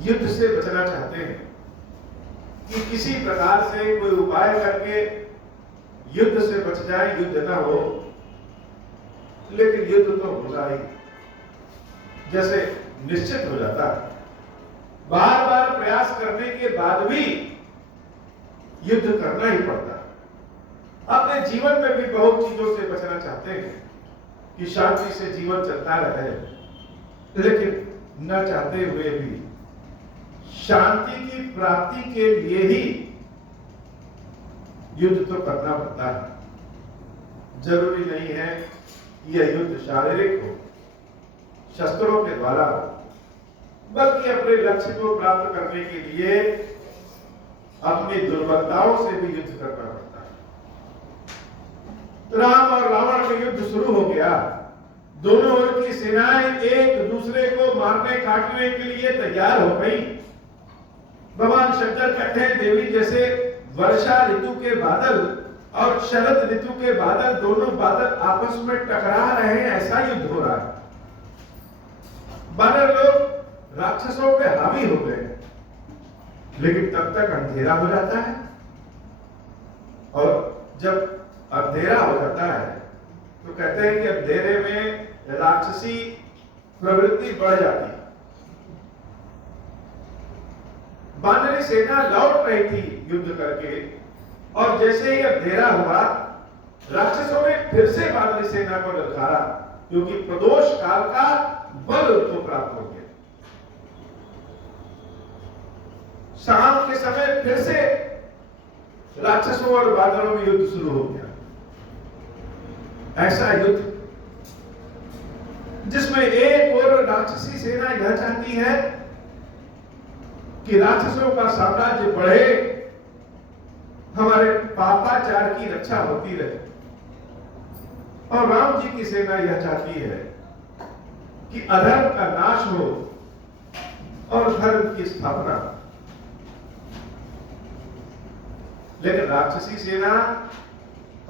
युद्ध से बचना चाहते हैं कि किसी प्रकार से कोई उपाय करके युद्ध से बच जाए, युद्ध ना हो। लेकिन युद्ध तो होगा ही, जैसे निश्चित हो जाता है। बार बार प्रयास करने के बाद भी युद्ध करना ही पड़ता है। अपने जीवन में भी बहुत चीजों से बचना चाहते हैं कि शांति से जीवन चलता रहे, लेकिन न चाहते हुए भी शांति की प्राप्ति के लिए ही युद्ध तो करना पड़ता है। जरूरी नहीं है कि यह युद्ध शारीरिक हो, शस्त्रों के द्वारा हो, बल्कि अपने लक्ष्य को प्राप्त करने के लिए अपनी दुर्बलताओं से भी युद्ध करना पड़ता है। राम और रावण में युद्ध शुरू हो गया। दोनों ओर की सेनाएं एक दूसरे को मारने काटने के लिए तैयार हो गई। भगवान शंकर कहते हैं, देवी जैसे वर्षा ऋतु के बादल और शरद ऋतु के बादल, दोनों बादल आपस में टकरा रहे हैं, ऐसा युद्ध हो रहा है। वानर लोग राक्षसों पे हावी हो गए, लेकिन तब तक अंधेरा हो जाता है, और जब अंधेरा हो जाता है तो कहते हैं कि अंधेरे में राक्षसी प्रवृत्ति बढ़ जाती है। वानरी सेना लौट रही थी युद्ध करके, और जैसे ही अंधेरा हुआ, राक्षसों ने फिर से वानरी सेना को ललकारा, क्योंकि प्रदोष काल का बल उनको प्राप्त हो गया। शाम के समय फिर से राक्षसों और वानरों में युद्ध शुरू हो गया। ऐसा युद्ध जिसमें एक और राक्षसी सेना यह चाहती है कि राक्षसों का साम्राज्य बढ़े, हमारे पापाचार की रक्षा होती रहे, और राम जी की सेना यह चाहती है कि अधर्म का नाश हो और धर्म की स्थापना। लेकिन राक्षसी सेना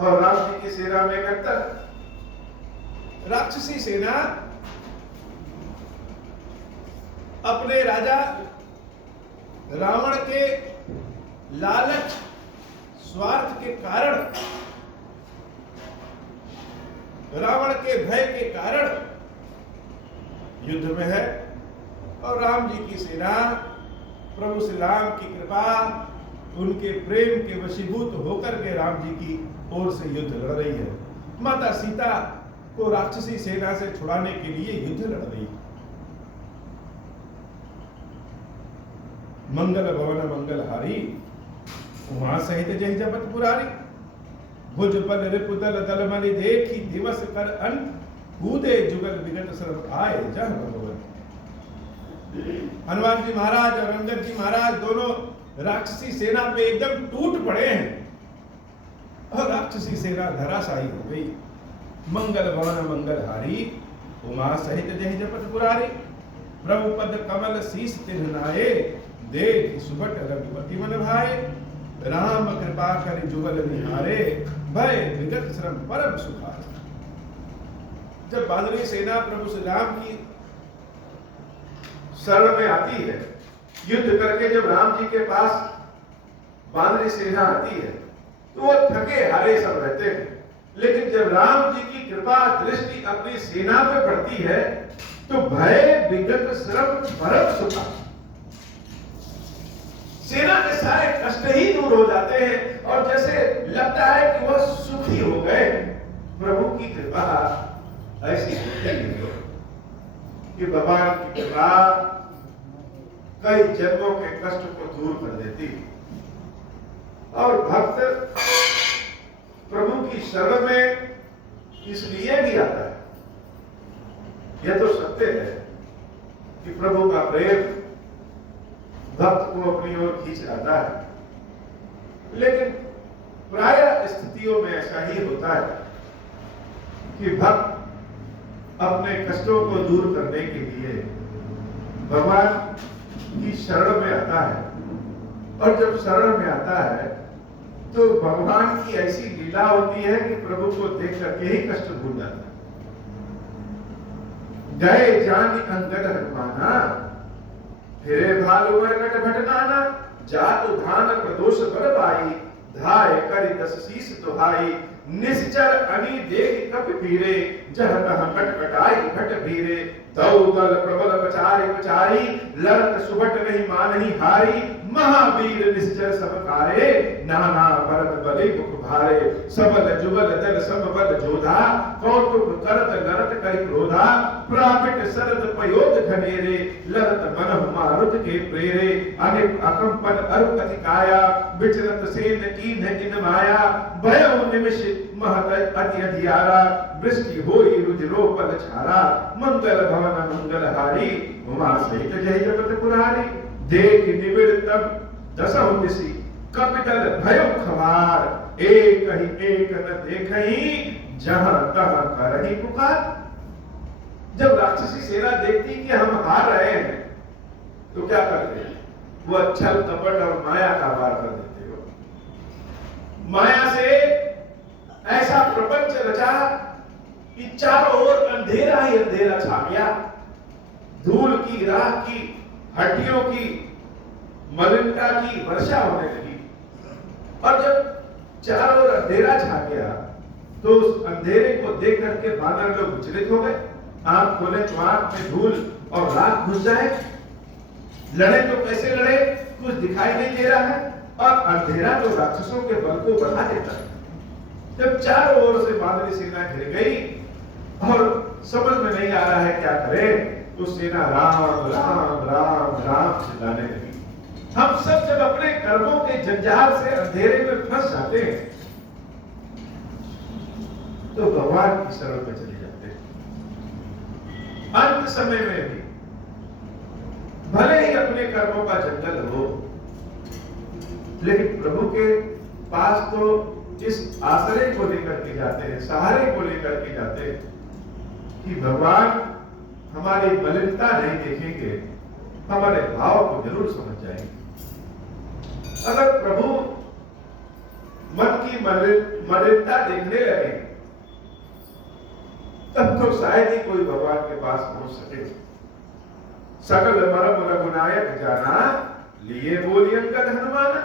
और राम जी की सेना में अंतर। राक्षसी सेना अपने राजा रावण के लालच स्वार्थ के कारण, रावण के भय के कारण युद्ध में है, और राम जी की सेना प्रभु श्री राम की कृपा, उनके प्रेम के वशीभूत होकर के राम जी की ओर से युद्ध लड़ रही है। माता सीता को राक्षसी सेना से छुड़ाने के लिए युद्ध लड़ रही है। मंगल भवन मंगलहारी, उमा सहित जय जपत पुरारी, भुज बल रिपुदल दलमलि देखी दिवस कर अन, कूदे जुगल विगत सर्व आए जह भगवन। हनुमान जी महाराज और अंगद जी महाराज दोनों राक्षसी सेना पे एकदम टूट पड़े हैं, और राक्षसी सेना धराशायी हो गई। मंगल भवन मंगलहारी, उमा सहित जय जपत पुरारी, प्रभु पद कमल शीस तिन्हनाए, देख सुबट रघुपति मन भाए, राम कृपा कर जुगल निहारे, भय विगत श्रम परम सुखार। जब वानरी सेना प्रभु श्री राम की शरण में आती है, युद्ध करके जब राम जी के पास वानरी सेना आती है, तो वो थके हारे सब रहते हैं। लेकिन जब राम जी की कृपा दृष्टि अपनी सेना पे पड़ती है, तो भय विगत श्रम परम सुखार, सेना के सारे कष्ट ही दूर हो जाते हैं, और जैसे लगता है कि वह सुखी हो गए। प्रभु की कृपा ऐसी होती है कि भगवान की कृपा कई जन्मों के कष्ट को दूर कर देती है, और भक्त प्रभु की शरण में इसलिए भी आता है। यह तो सत्य है कि प्रभु का प्रेम भक्त को अपनी ओर खींच लाता है, लेकिन प्रायः स्थितियों में ऐसा ही होता है कि भक्त अपने कष्टों को दूर करने के लिए भगवान की शरण में आता है, और जब शरण में आता है तो भगवान की ऐसी लीला होती है कि प्रभु को देख करके ही कष्ट भूल जाता है। गए जान अंगद हनुमाना, फिरे भालू मरकट भटनाना, जातु धान प्रदोष बल पाई, धाय करि 10 शीस दुहाई, निश्चर अनी देख कप पीरे, जह तह कटकटाई घट भीरे, दौ दल प्रबल पचारी, लड़त सुबट नहीं मानही हारी, महावीर निश्चर सब कारे, नाना भरत बलि मुख भारे, सबल जुबल दल समबल जोधा, कौतुक करत लरत करि क्रोधा, प्रापित सरद पयोध घनेरे, लरत मनहु मारुत के प्रेरे, अनिप अकंपन अरुप अति काया, विचरत सेन कीन्ह इन माया, भयउ निमिष महत अति अधियारा, वृष्टि होई रुधिरोपल छारा, मंगल भवन मंगल हारी, उमा सहित जय जगत पुरारी, देख निबिड़ तब दसहु दिसी, कपितल भयउ खवार, एक ही एक न देखही, जहां तहां करही पुकार। जब राक्षसी सेना देखती कि हम हार रहे हैं, तो क्या करते हैं? वो छल कपट और माया का वार कर देते हो। माया से ऐसा प्रपंच रचा कि चारों ओर अंधेरा ही अंधेरा छा गया, धूल की, राख की, हड्डियों की, मलिनता की वर्षा होने लगी। और जब चारों ओर अंधेरा छा गया, तो उस अंधेरे को देख करके वानर लोग विचलित हो गए। आंख खोले तो आंख में धूल और राख घुस जाए, लड़े तो कैसे लड़े, कुछ दिखाई नहीं दे रहा है, और अंधेरा तो राक्षसों के बल को बढ़ा देता है। जब चारों ओर से बादरी सेना घिर गई और समझ में नहीं आ रहा है क्या करे, तो सेना राम राम राम राम चिल्लाने लगी। हम सब जब अपने कर्मों के जंजाल से अंधेरे में फंस जाते हैं, तो भगवान की शरण में चले जाते हैं। अंत समय में भी भले ही अपने कर्मों का जंगल हो, लेकिन प्रभु के पास तो इस आश्रय को लेकर के जाते हैं, सहारे को लेकर के जाते हैं कि भगवान हमारी मलिनता नहीं देखेंगे, हमारे भाव को जरूर समझ जाएंगे। अगर प्रभु मन की मलिनता देखने लगे, तब तो शायद ही कोई भगवान के पास पहुंच सके। सकल मरम रघुनायक जाना, लिए बोली अंगद हनुमाना।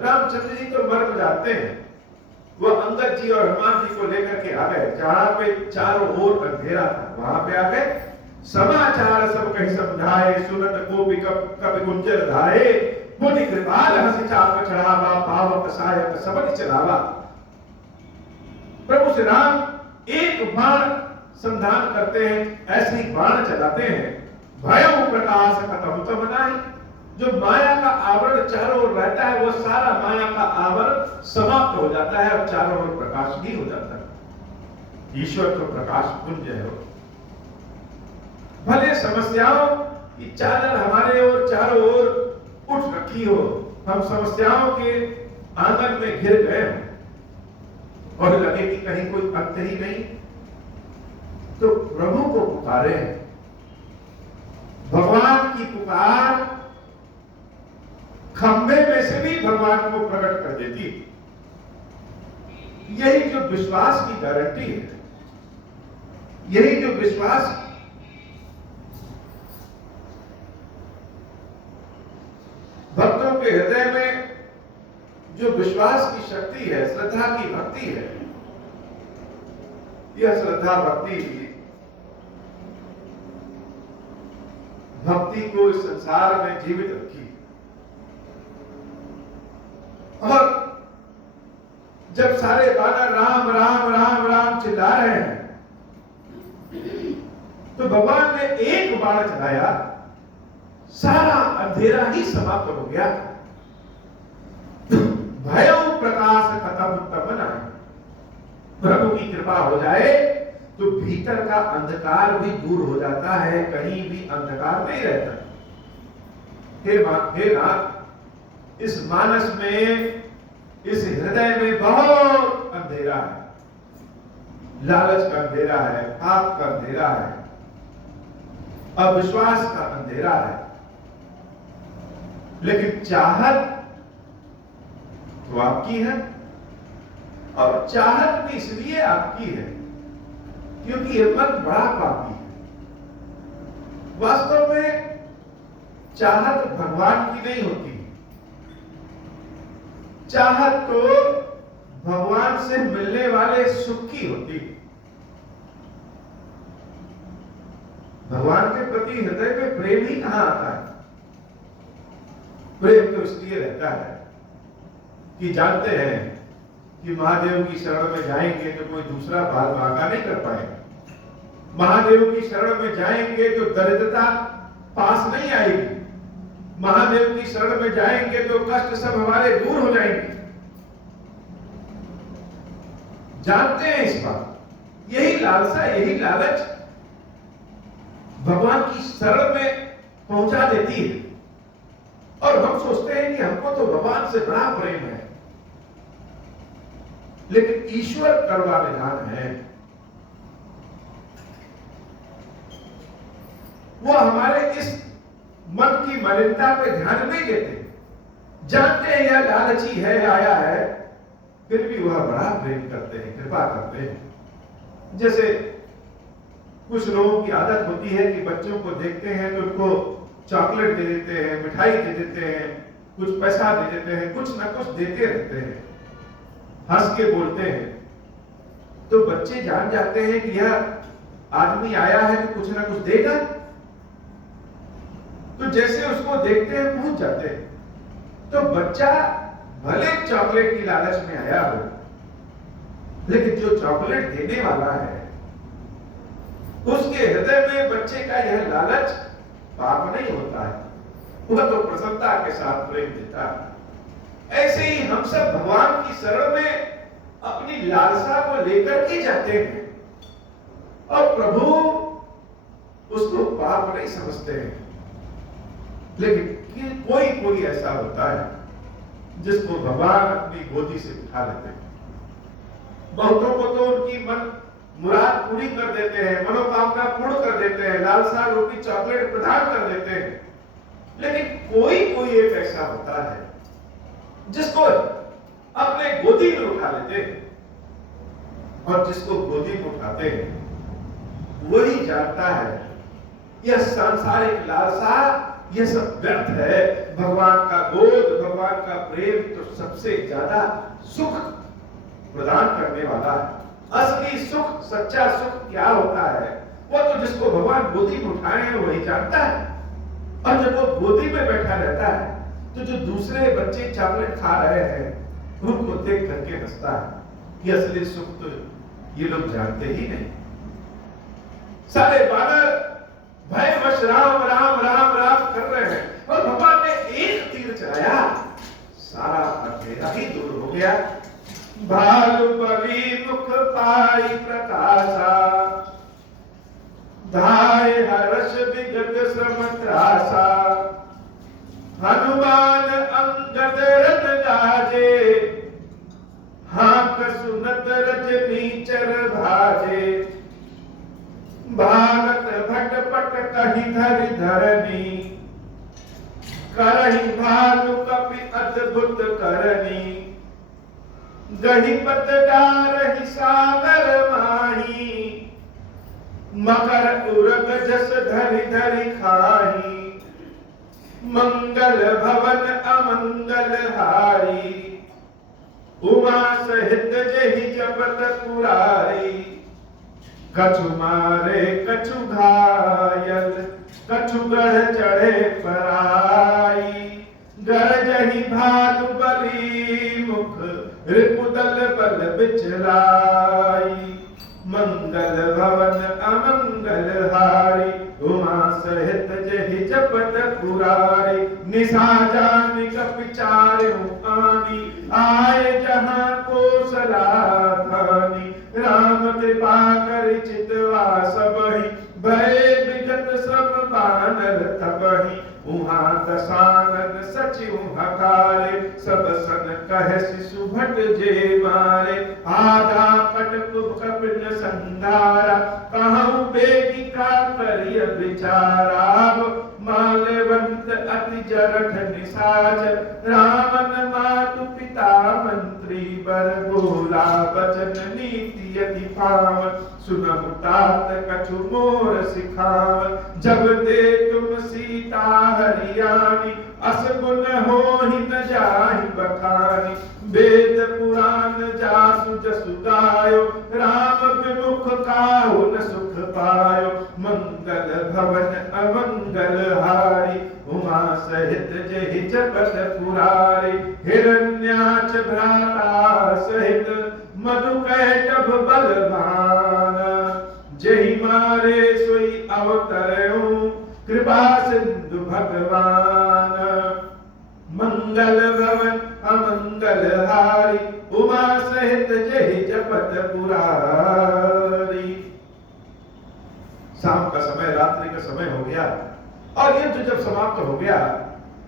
रामचंद्र जी तो मर्म जाते हैं, वो अंगद जी और हनुमान जी को लेकर के आ गए। जहां पे चारों ओर अंधेरा था, वहां पे आ गए। समाचार सब कहीं समझाए, सुनत को भी कभी गुंजर धाये, मुनि कृपाल हंसी चाप चढ़ावा, पावक सहायक सबन चलावा। प्रभु श्री राम एक बाण संधान करते हैं, ऐसे ही बाण चलाते हैं। भयउ प्रकाश खत्म तो बनाई, जो माया का आवरण चारों ओर रहता है, वो सारा माया का आवरण समाप्त हो जाता है और चारों ओर प्रकाश ही हो जाता है। ईश्वर तो प्रकाश पुंज है। भले समस्याओं की चादर हमारे ओर चारों ओर उठ रखी हो, हम समस्याओं के आंगन में घिर गए हो और लगे कि कहीं कोई अंत ही नहीं, तो प्रभु को पुकारे। भगवान की पुकार खंबे में से भी भगवान को प्रकट कर देती। यही जो विश्वास की गारंटी है, यही जो विश्वास भक्तों के हृदय में जो विश्वास की शक्ति है, श्रद्धा की भक्ति है, यह श्रद्धा भक्ति को इस संसार में जीवित रखी। और जब सारे वानर राम राम राम राम चिल्ला रहे हैं, तो भगवान ने एक बाण चलाया, सारा अंधेरा ही समाप्त हो गया। भयउ प्रकाश खत्म तमना, प्रभु की कृपा हो जाए तो भीतर का अंधकार भी दूर हो जाता है, कहीं भी अंधकार नहीं रहता। हे नाथ, इस मानस में, इस हृदय में बहुत अंधेरा है, लालच का अंधेरा है, पाप का अंधेरा है, अविश्वास का अंधेरा है, लेकिन चाहत तो आपकी है। और चाहत भी इसलिए आपकी है क्योंकि ये मन बड़ा पापी है। वास्तव में चाहत भगवान की नहीं होती। चाहत तो भगवान से मिलने वाले सुख की होती। भगवान के प्रति हृदय में प्रेम ही कहां आता है? प्रेम तो इसलिए रहता है कि जानते हैं कि महादेव की शरण में जाएंगे तो कोई दूसरा बाल बांका नहीं कर पाएगा। महादेव की शरण में जाएंगे तो दरिद्रता पास नहीं आएगी। महादेव की शरण में जाएंगे तो कष्ट सब हमारे दूर हो जाएंगे। जानते हैं इस बात। यही लालसा, यही लालच भगवान की शरण में पहुंचा देती है। और हम सोचते हैं कि हमको तो भगवान से बड़ा प्रेम है, लेकिन ईश्वर करुणा निधान है। वो हमारे इस मन की मलिनता पे ध्यान नहीं देते। जानते हैं यह लालची है, आया है, फिर भी वह बड़ा प्रेम करते हैं, कृपा करते हैं। जैसे कुछ लोगों की आदत होती है कि बच्चों को देखते हैं तो उनको चॉकलेट दे देते हैं, मिठाई दे देते हैं, कुछ पैसा दे देते हैं, कुछ ना कुछ देते रहते हैं, हंस के बोलते हैं। तो बच्चे जान जाते हैं कि यह आदमी आया है तो कुछ ना कुछ देगा। तो जैसे उसको देखते हैं पहुंच जाते हैं। तो बच्चा भले चॉकलेट की लालच में आया हो, लेकिन जो चॉकलेट देने वाला है उसके हृदय में बच्चे का यह लालच पाप नहीं होता है, वह तो प्रसन्नता के साथ प्रेम देता है। ऐसे ही हम सब भगवान की शरण में अपनी लालसा को लेकर के जाते हैं और प्रभु उसको पाप नहीं समझते हैं। लेकिन कोई कोई ऐसा होता है जिसको भगवान अपनी गोदी से उठा लेते हैं। बहुतों को तो उनकी मन मुराद पूरी कर देते हैं, मनोकामना पूर्ण कर देते हैं, लालसा रूपी चॉकलेट प्रदान कर देते हैं। लेकिन कोई कोई एक ऐसा होता है जिसको अपने गोदी में उठा लेते हैं, और जिसको गोदी में उठाते हैं वही जानता है यह सांसारिक लालसा, यह सब व्यर्थ है। भगवान का गोद, भगवान का प्रेम तो सबसे ज्यादा सुख प्रदान करने वाला है। असली सुख, सच्चा सुख क्या होता है, वो तो जिसको भगवान गोदी में उठाए हैं वही जानता है। और जब वो गोदी में बैठा रहता है तो जो दूसरे बच्चे चॉकलेट खा रहे हैं उनको देख करके हंसता है कि असली सुख तो ये लोग जानते ही नहीं। सारे बानर भयवश राम राम राम राम कर रहे हैं और भगवान ने एक तीर चलाया, सारा अंधेरा ही दूर हो गया। भालु पवी मुख पाई प्रकाशा, धाय हर्ष विगत श्रम त्रासा। हनुमान अंगद रन गाजे, हाक सुनत रजनी चर भाजे। भागत भटपट कहि धरि धरनी, करहि भालु कपि अद्भुत करनी। गहिपत डारहि सागर माही, मकर उरग जस धरि धरि खाही। मंगल भवन अमंगल हारी, उमा सहित जेहि जपत पुरारी। कछु मारे कछु घायल, कछु गढ़ चढ़े पराई। गरजहि भालु बली मुख, रिपुदल बल बिचलाई। मंगल भवन अमंगल हारी, उमा सहित जेहि जपत पुरारी। निशा जान कपि चारहु आनी, आए जहाँ कोसला धानी। राम कृपा कर चितवा सबहि, भय विगत श्रम बानर तबहि। उहाँ दसानन सचिव हकारे, सब सन कह शिशु भट जे मारे। आधा कटकुब कपिन संधारा, कहूँ बेगिका करिय विचारा। माल्यवंत अति जरठ निशाचर, रामन मातु पिता पिता मंत्री बर बोला बचन नीति अति पावन सुनहु तात कछु मोर सिखावन जब दे तुम सीता हरियाणी अस गुण हो ही न जाहि बखानी वेद पुराण जासु जसु गायो राम विमुख काहु न सुख पायो मंगल भवन अमंगल हारी उमा सहित जहि जपत पुरारी हिरण्याक्ष भ्राता सहित मधुकैटभ बलवान जहि मारे सोई अवतरऊ कृपा सिंधु भगवान मंगल भवन अमंगल हारी उमा सहित जहि जपत पुरारी। शाम का समय, रात्रि का समय हो गया और युद्ध जब समाप्त हो गया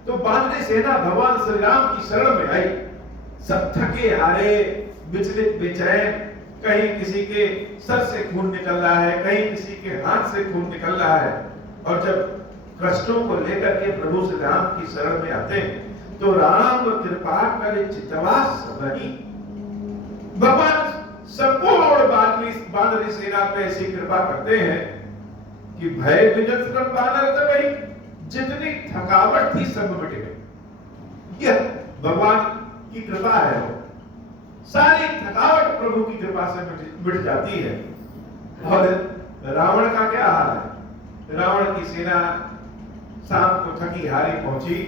तो बानरी सेना भगवान श्री राम की शरण में आई। सब थके हारे, विचलित, बेचैन, कहीं किसी के सर से खून निकल रहा है, कहीं किसी के हाथ से खून निकल रहा है। और जब कष्टों को लेकर के प्रभु श्री राम की शरण में आते हैं तो राम कृपा करे चितवा सबही। भगवान संपूर्ण बानरी सेना पे ऐसी कृपा करते हैं कि भय विगत बानर तबही, जितनी थकावट थी सब मिट गई। यह भगवान की कृपा है। वो सारी थकावट प्रभु की कृपा से मिट जाती है। और रावण का क्या हाल है? रावण की सेना शाम को थकी हारी पहुंची।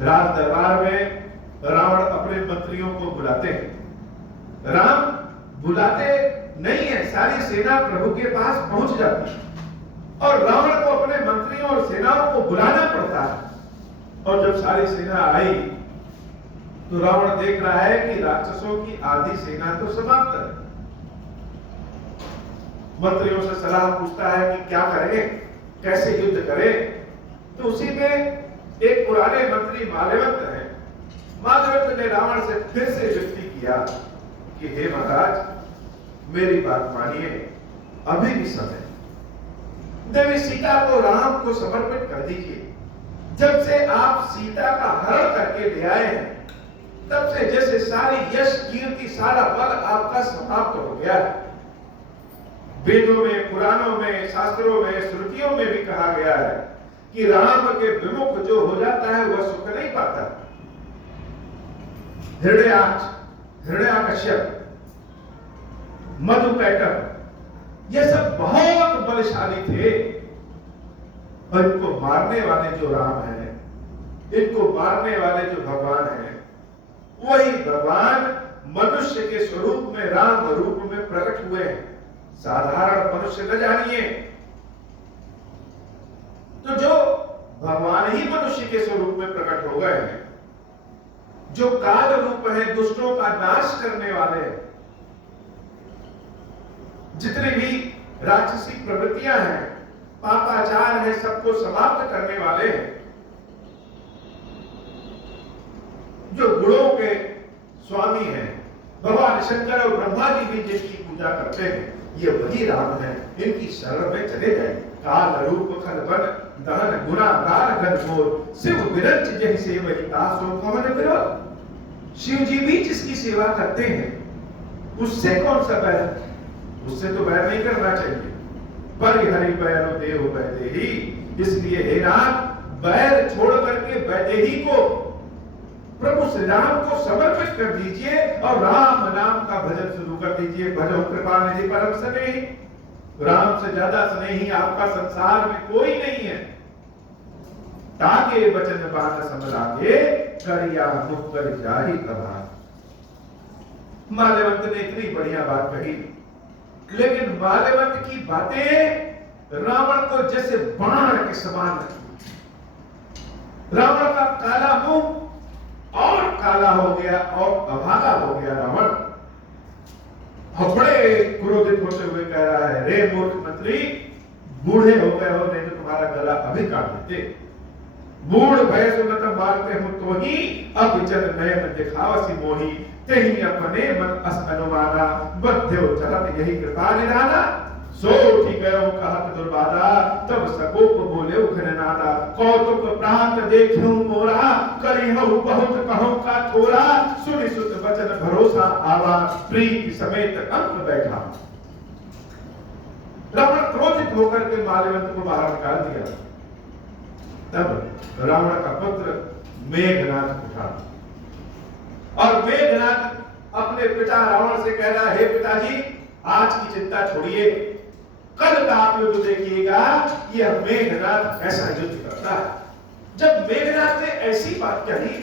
राज दरबार में रावण अपने मंत्रियों को बुलाते हैं। राम बुलाते नहीं है, सारी सेना प्रभु के पास पहुंच जाती है और रावण को अपने मंत्रियों और सेनाओं को बुलाना पड़ता है। और जब सारी सेना आई तो रावण देख रहा है कि राक्षसों की आधी सेना तो समाप्त है। मंत्रियों से सलाह पूछता है कि क्या करें, कैसे युद्ध करें। तो उसी में एक पुराने मंत्री माल्यवंत है। माल्यवंत ने रावण से फिर से विनती किया कि हे महाराज, मेरी बात मानिए, अभी भी समय, देवी सीता को राम को समर्पित कर दीजिए। जब से आप सीता का हरण करके ले आए हैं तब से जैसे सारी यश कीर्ति सारा बल आपका समाप्त हो गया है। वेदों में, पुराणों में, शास्त्रों में, श्रुतियों में भी कहा गया है कि राम के विमुख जो हो जाता है वह सुख नहीं पाता। हिरण्याकश्यप, मधुकैटभ, ये सब बहुत बलशाली थे। और इनको मारने वाले जो राम हैं, इनको मारने वाले जो भगवान हैं, वही भगवान मनुष्य के स्वरूप में, राम रूप में प्रकट हुए हैं। साधारण मनुष्य न जानिए। तो जो भगवान ही मनुष्य के स्वरूप में प्रकट हो गए हैं, जो काल रूप है, दुष्टों का नाश करने वाले, जितनी भी राक्षसी प्रवृत्तियां हैं, पापाचार है, सबको समाप्त करने वाले हैं, जो गुणों के स्वामी हैं, भगवान शंकर और ब्रह्मा जी भी जिसकी पूजा करते हैं, ये वही राम है। इनकी शरण में चले जाए। काल रूप खल बन दहन गुनागार घन घोर शिव विरंच जहि सेवहि तासो पवन विरोध। शिव जी भी जिसकी सेवा करते हैं उससे कौन सा बैर? उससे तो बैर नहीं करना चाहिए। पर हरि बैरो देव वैदेही, इसलिए हे राम, बैर छोड़ करके वैदेही को, प्रभु श्री राम को समर्पित कर दीजिए और राम नाम का भजन शुरू कर दीजिए। भजो कृपा निधि परम स्नेही, राम से ज्यादा स्नेही आपका संसार में कोई नहीं है। ताके वचन बात समलागे करिया मुख कर जाहि प्रभात। माल्यवंत ने इतनी बढ़िया बात कही, लेकिन माल्यवंत की बातें रावण को जैसे बाण के समान लगी। रावण का काला मुंह और काला हो गया और अभागा हो गया रावण। बड़े क्रोधित होते हुए कह रहा है, रे मूर्ख मंत्री, बूढ़े हो गए हो, नहीं तो तुम्हारा गला अभी काट देते। बूढ़ भय सुनत मारते हो तो ही, अब चल नयन दिखावसी मोही, तेही अपने मन अस अनुमाना, बद्धो चलत यही कृपा निधाना। सो उठी गयो कहत दुर्बादा, तब सकोप बोले उखरनादा, कौतुक प्रांत देखूं मोरा, करिहु बहुत कहूं का थोड़ा, सुनि सुत वचन भरोसा आवा, प्रीति समेत अंक बैठा। रावण क्रोधित होकर के माल्यवंत को बाहर निकाल दिया। तब रावण का पुत्र मेघनाद उठा और मेघनाद अपने पिता रावण से कह रहा, हे पिताजी, आज की चिंता छोड़िए, कल का आप युद्ध देखिएगा, यह मेघनाद ऐसा युद्ध करता है। जब मेघनाद ने ऐसी बात कही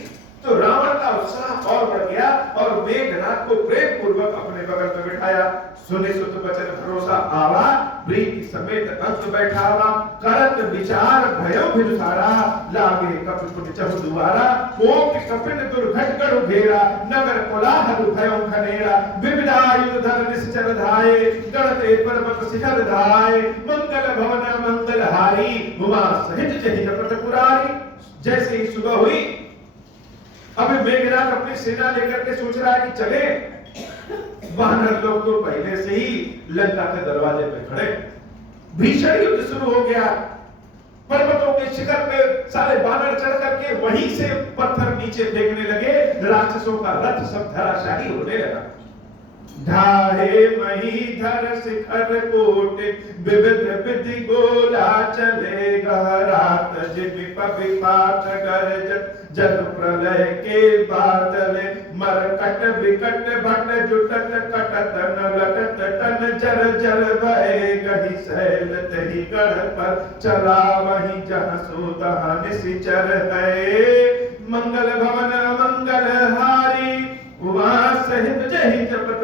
तो रावण का उत्साह और बढ़ गया और मेघनाद को प्रेम पूर्वक अपने बगल में बिठाया। सुने सुत वचन भरोसा आवा, प्रीति समेत अंक बैठावा, करत विचार भयो भिजुसारा, लागे कपि पुन चहु दुआरा, कोप कपिन दुर्घट गढ़ घेरा, नगर कोलाहल भयो खनेरा, विविधायुध धर निश्चल धाये, गढ़ते पर्वत शिखर धाये, मंगल भवन मंगल हारी, उमा सहित जहि जपत पुरारी। जैसे ही सुबह हुई, अभी मेघनाद अपनी सेना लेकर के सोच रहा है कि चले, वानर लोग तो पहले से ही लंका के दरवाजे पे खड़े, भीषण युद्ध शुरू हो गया। पर्वतों के शिखर पे सारे वानर चढ़ करके वहीं से पत्थर नीचे फेंकने लगे, राक्षसों का रथ सब धराशायी होने लगा। ढाहे महीधर शिखर कोट, विविध विधि गोला चलेगा, रात जिब विपात गरज, जग प्रलय के बादल, मरकट विकट भट जुटत कटत न लटत तन, जर जर बहे गहि सैल तहि गढ़ पर, चला वही जहाँ सो तहाँ निशिचर है, मंगल भवन मंगल हारी, उमा सहित जहि जपत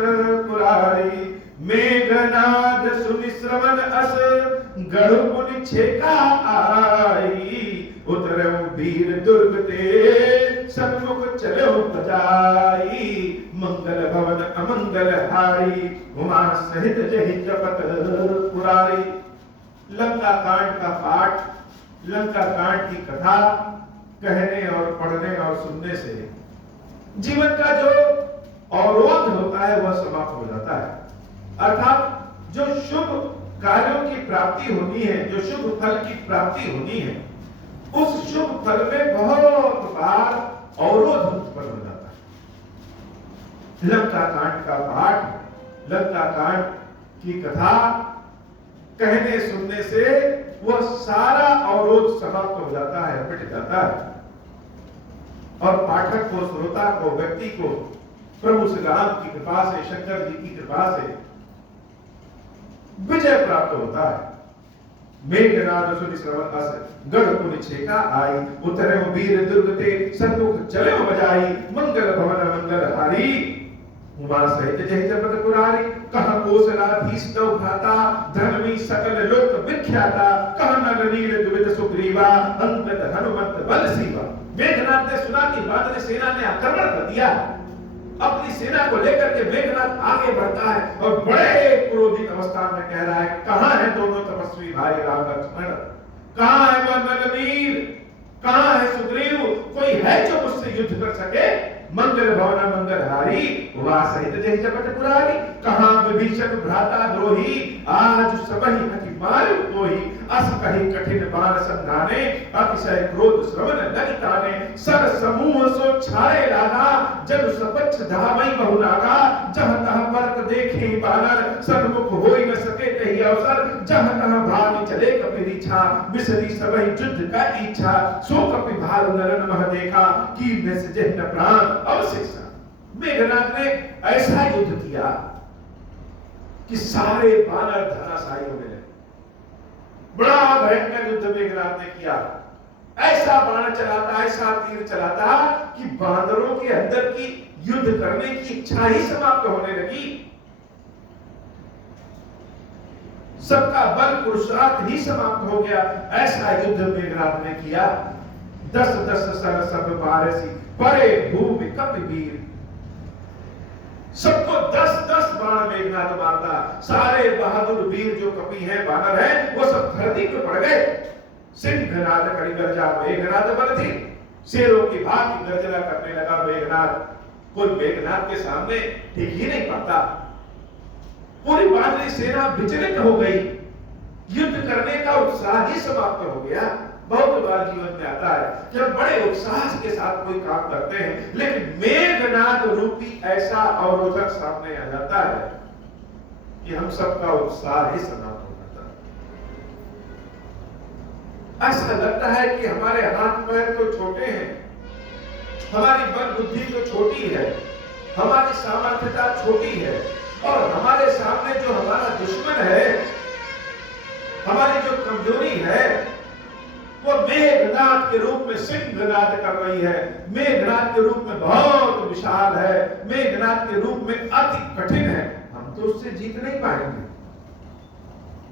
पुरारी। मेघनाद सुनि श्रवण अस, गढ़ पुनि छेका आई, उतरऊ वीर दुर्ग ते, सन्मुख चलो बजाई, मंगल भवन अमंगल हारी, उमा सहित जहि जपत पुरारी। लंका कांड का पाठ, लंका कांड की कथा कहने और पढ़ने और सुनने से जीवन का जो अवरोध होता है वह समाप्त हो जाता है। अर्थात जो शुभ कार्यों की प्राप्ति होनी है, जो शुभ फल की प्राप्ति होनी है, उस शुभ फल में बहुत बार अवरोध उत्पन्न हो जाता है। लंका कांड का पाठ, लंका कांड की कथा कहने सुनने से वह सारा अवरोध समाप्त हो जाता है, मिट जाता है और पाठक को, श्रोता को, व्यक्ति को प्रभु श्री राम की कृपा से, शंकर जी की कृपा से विजय प्राप्त होता है। मेघनाद सुनि श्रवण अस, गढ़ पुनि छेका आई, उतरऊ वीर दुर्ग ते, सन्मुख चले बजाई, मंगल भवन मंगल हारी, उमा सहित जहि जपत पुरारी। कह कौशलाधीश तौ भ्राता, धर्मी सकल लोक विख्याता, कह नर नील द्विविध सुग्रीवा, अंगद हनुमंत बल सीवा। मेघनाद ने सुना कि वानर सेना ने आक्रमण कर दिया, अपनी सेना को लेकर के मेघनाद आगे बढ़ता है और बड़े क्रोधित अवस्था में कह रहा है, कहां है दोनों तपस्वी भाई राम लक्ष्मण, कहां है वह नलनील, कहां है सुग्रीव, कोई है जो मुझसे युद्ध कर सके। मंगल भवन मंगल हारी, उमा सहित जहि जपत पुरारी। कहां विभीषण भ्राता द्रोही, आज सबहि हति मारु कोई, अस कहि कठिन बाण संधाने, अतिशय क्रोध श्रवण लगी ताने, सर समूह सो छाड़े लागा, जन सपक्ष धावई बहु नागा, जहाँ तहाँ परत देखे बानर, सन्मुख होई न सके तहि अवसर, जहाँ तहाँ भाग चले कपि छा, बिसरी सबहि युद्ध का इच्छा, सो कपि भालु नरन मह देखा, कीर्ति से जहि न प्राण अवशेषा। मेघनाद ने ऐसा युद्ध किया कि सारे बानर धराशायी होने लगे। बड़ा भयंकर युद्ध मेघनाद ने किया, ऐसा बाण चलाता, ऐसा तीर चलाता कि बानरों के अंदर की युद्ध करने की इच्छा ही समाप्त होने लगी। सबका बल पुरुषार्थ ही समाप्त हो गया। ऐसा युद्ध मेघनाद ने किया। 10-10 सर सब बारसी, परे भूमि कपि वीर। सबको 10-10 बाण मेघनाद मारता। सारे बहादुर वीर जो कपि हैं, बानर हैं, वो सब धरती पे पड़ गए। सिंहनाद करि गर्जा मेघनाद बल थी, शेरों की भांति गर्जना करने लगा मेघनाद। कोई मेघनाद के सामने टिक ही नहीं पाता। पूरी वानरी सेना विचलित हो गई, युद्ध करने का उत्साह ही समाप्त हो गया। बहुत बार जीवन में आता है जब बड़े उत्साह के साथ कोई काम करते हैं, लेकिन मेघनाद रूपी ऐसा अवरोधक सामने आ जाता है कि हम सबका उत्साह ही समाप्त हो जाता है। ऐसा लगता है कि हमारे हाथ पैर तो छोटे हैं, हमारी बल बुद्धि तो छोटी है, हमारी सामर्थ्यता छोटी है, और हमारे सामने जो हमारा दुश्मन है, हमारी जो कमजोरी है, वो मेघनाद के रूप में सिंहनाद कर रही है, मेघनाद के रूप में बहुत विशाल है, मेघनाद के रूप में अति कठिन है, हम तो उससे जीत नहीं पाएंगे।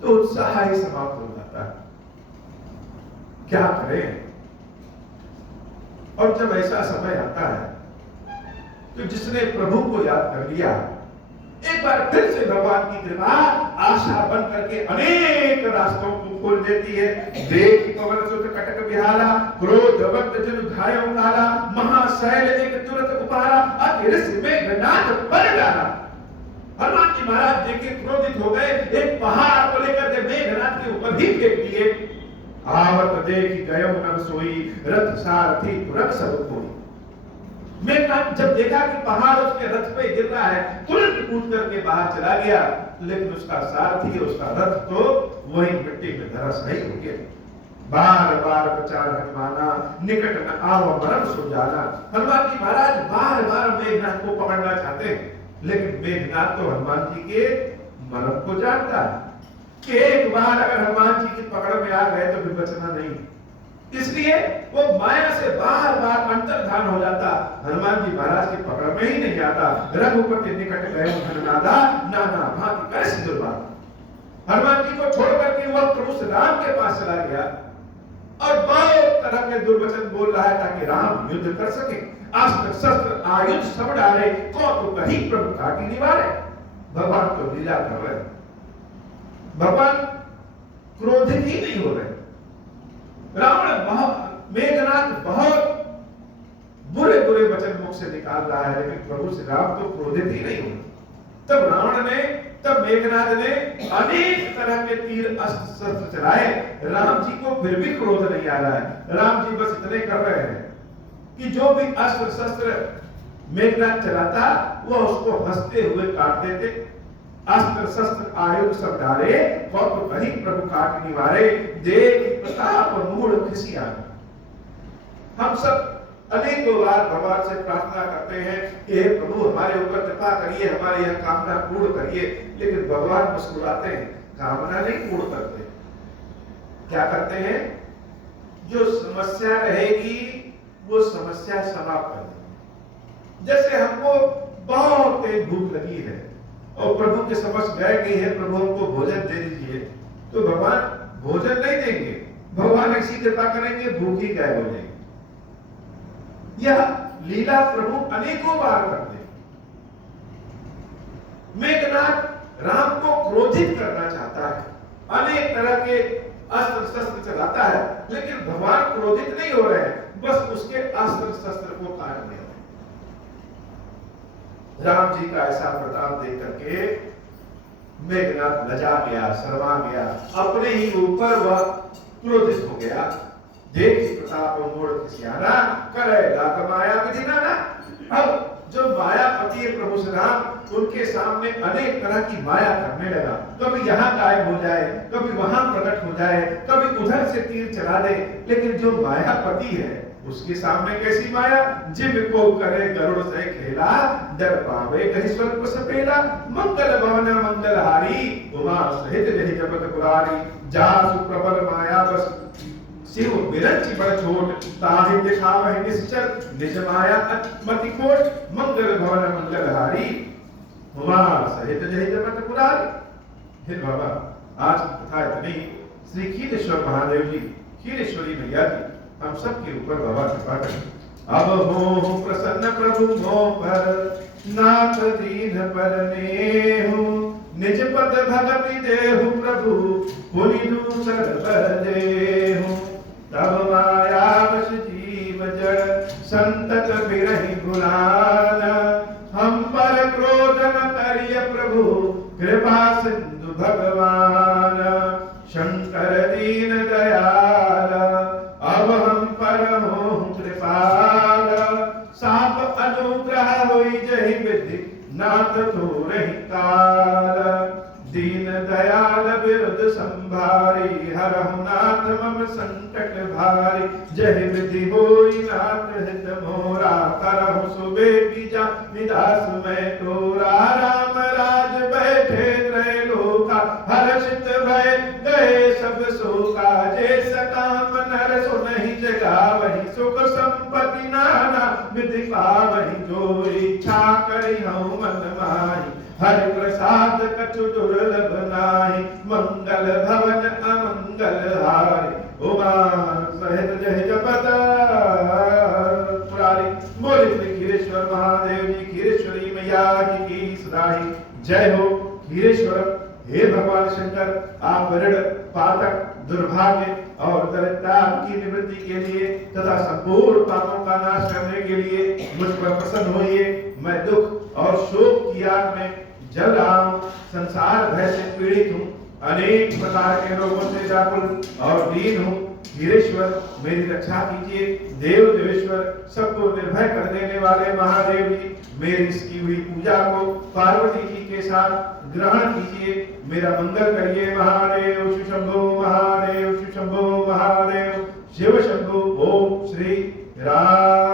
तो उत्साह ही समाप्त हो जाता है। क्या करें? और जब ऐसा समय आता है तो जिसने प्रभु को याद कर लिया, एक बार फिर से भगवान की कृपा आशा बन करके अनेक रास्तों को खोल देती है। देख पवन सुत कटक बिहारा, क्रोधवंत जन घायो काला, महाशैल एक तुरंत उपारा, अतिरस मेघनाद पर डाला। हनुमान जी महाराज देखिए क्रोधित हो गए, एक पहाड़ को लेकर के मेघनाद के ऊपर ही फेंक दिए। आवत देख गयो नभ सोई, रथ सारथी तुरंत सब कोई। मेघनाद जब देखा कि पहाड़ उसके रथ पे गिर रहा है, तुरंत कूद करके बाहर चला गया, लेकिन उसका सारथी, उसका रथ तो वही मिट्टी में धराशायी हो गया। बार बार प्रचार हनुमाना, निकट न आओ मरम सो जाना। हनुमान जी महाराज बार बार मेघनाद को पकड़ना चाहते हैं, लेकिन मेघनाद तो हनुमान जी के मरम को जानता है कि एक बार अगर हनुमान जी की पकड़ में आ गए तो फिर बचना नहीं। इसलिए वो माया से बार बार अंतर्धान हो जाता, हनुमान जी महाराज की पकड़ में ही नहीं आता। रघुपति निकट गए हनुनादा, नाना भांति करे सिंदूर बांधा। हनुमान जी को छोड़ करके वह प्रभु श्री राम के पास चला गया और बहुत तरह के दुर्वचन बोल रहा है ताकि राम युद्ध कर सके। अस्त्र शस्त्र आयुध सब डाले, कौतुक ही प्रभु काटी निवारे। भगवान तो लीला कर रहे, भगवान क्रोधित ही नहीं हो रहे। रावण बहुत, मेघनाद बहुत बुरे बुरे वचन मुख से निकाल रहा है, लेकिन प्रभु श्री राम तो क्रोधित ही नहीं हुए। तब रावण ने, तब मेघनाद ने अनेक तरह के तीर अस्त्र शस्त्र चलाए, राम जी को फिर भी क्रोध नहीं आ रहा है। राम जी बस इतने कर रहे हैं कि जो भी अस्त्र शस्त्र मेघनाद चलाता वह उसको हंसते हुए काट देते। अस्त्र शस्त्र आयुध सब डाले, कौतुक ही प्रभु काट निवारे, देख प्रताप मूढ़ खिसिया। हम सब अनेकों बार भगवान से प्रार्थना करते हैं कि हे प्रभु हमारे ऊपर कृपा करिए, हमारी यह कामना पूर्ण करिए, लेकिन भगवान मुस्कुराते हैं, कामना नहीं पूर्ण करते। क्या करते हैं? जो समस्या रहेगी वो समस्या समाप्त कर देंगे। जैसे हमको बहुत तेज भूख लगी है और प्रभु के समक्ष गए कि हे प्रभु हमको भोजन दे दीजिए, तो भगवान भोजन नहीं देंगे, भगवान ऐसी कृपा करेंगे भूख ही गायब हो जाएगी। यह लीला प्रभु अनेकों बार करते हैं। मेघनाद राम को क्रोधित करना चाहता है, अनेक तरह के अस्त्र शस्त्र चलाता है, लेकिन भगवान क्रोधित नहीं हो रहे हैं, बस उसके अस्त्र शस्त्र को काट रहे हैं। राम जी का ऐसा प्रताप देख करके मेघनाद लजा गया, शर्मा गया, अपने ही ऊपर वह क्रोधित हो गया। देखी प्रताप मोड़ खिसियाना, करे लाग माया विधि नाना। अब जो मायापति है प्रभु श्री राम, उनके सामने अनेक तरह की माया करने लगा। कभी यहाँ गायब हो जाए, कभी वहां प्रकट हो जाए, कभी उधर से तीर चला दे, लेकिन जो मायापति है उसके सामने कैसी माया? जिम को करे गरुड़ से खेला, डर पावे कहीं स्वल्प सपेला। मंगल भवन मंगलहारी, उमा सहित रही जगत पुरारी। जासु प्रबल माया बस शिव बिरंची बड़ छोट, ताहि दिखावहि निश्चर निज माया अतिमति कोट। मंगल भवन मंगलहारी, उमा सहित रही जगत पुरारी। हे बाबा, आज कथा इतनी। श्री खीरेश्वर महादेव जी, खीरेश्वरी मैया जी हम सबके ऊपर बाबा कृपा करें। अब हो प्रसन्न प्रभु मोह पर, नाथ दीन पर नेहु। निज पद भगति देहु प्रभु, पुनि दूसर पर देहु। तब माया वश जीव जड़, संतत बिरहि भुलाना। हम पर क्रोध न करिय प्रभु, कृपा सिंधु भगवान शंकर दीन दयाल, अब हम पर हो कृपाल, साप अनुग्रह होई जहि विधि नाथ थोरहि काल, दीन दयाल बिरुद संभारी, हरहु नाथ मम संकट भारी, जहि विधि होई नाथ हित मोरा, करहु सुबेगी जा विदास मैं तोरा, राम राज बैठे त्रैलोका, हर्षित भय गए सब शोका, जे सकाम नर सुनहि जगावहि, सुख संपत्ति नाना विधि पावहि, जो इच्छा करि हऊँ मन माहि, हरि प्रसाद कछु दुर्लभ नाहि, मंगल भवन अमंगल हारि, उमा सहित जय जपत पुरारी। बोले श्री खीरेश्वर महादेव जी, खीरेश्वरी मैया जी की सदाई जय हो। खीरेश्वर हे भगवान शंकर, आप ऋण पातक दुर्भाग्य और दरिद्रता की निवृत्ति के लिए तथा संपूर्ण पापों का नाश करने के लिए मुझ पर प्रसन्न होइए। मैं दुख और शोक की आग में जल रहा हूँ, संसार भय से पीड़ित हूँ, अनेक प्रकार के रोगों से व्याकुल और दीन हूँ। धीरेश्वर मेरी रक्षा कीजिए। देव देवेश्वर सबको निर्भय कर देने वाले महादेव जी, मेरी इसकी हुई पूजा को पार्वती जी के साथ ग्रहण कीजिए, मेरा मंगल करिए। महादेव शिवशंभो, महादेव शिवशंभो, महादेव शिव शंभो। ओम श्री राम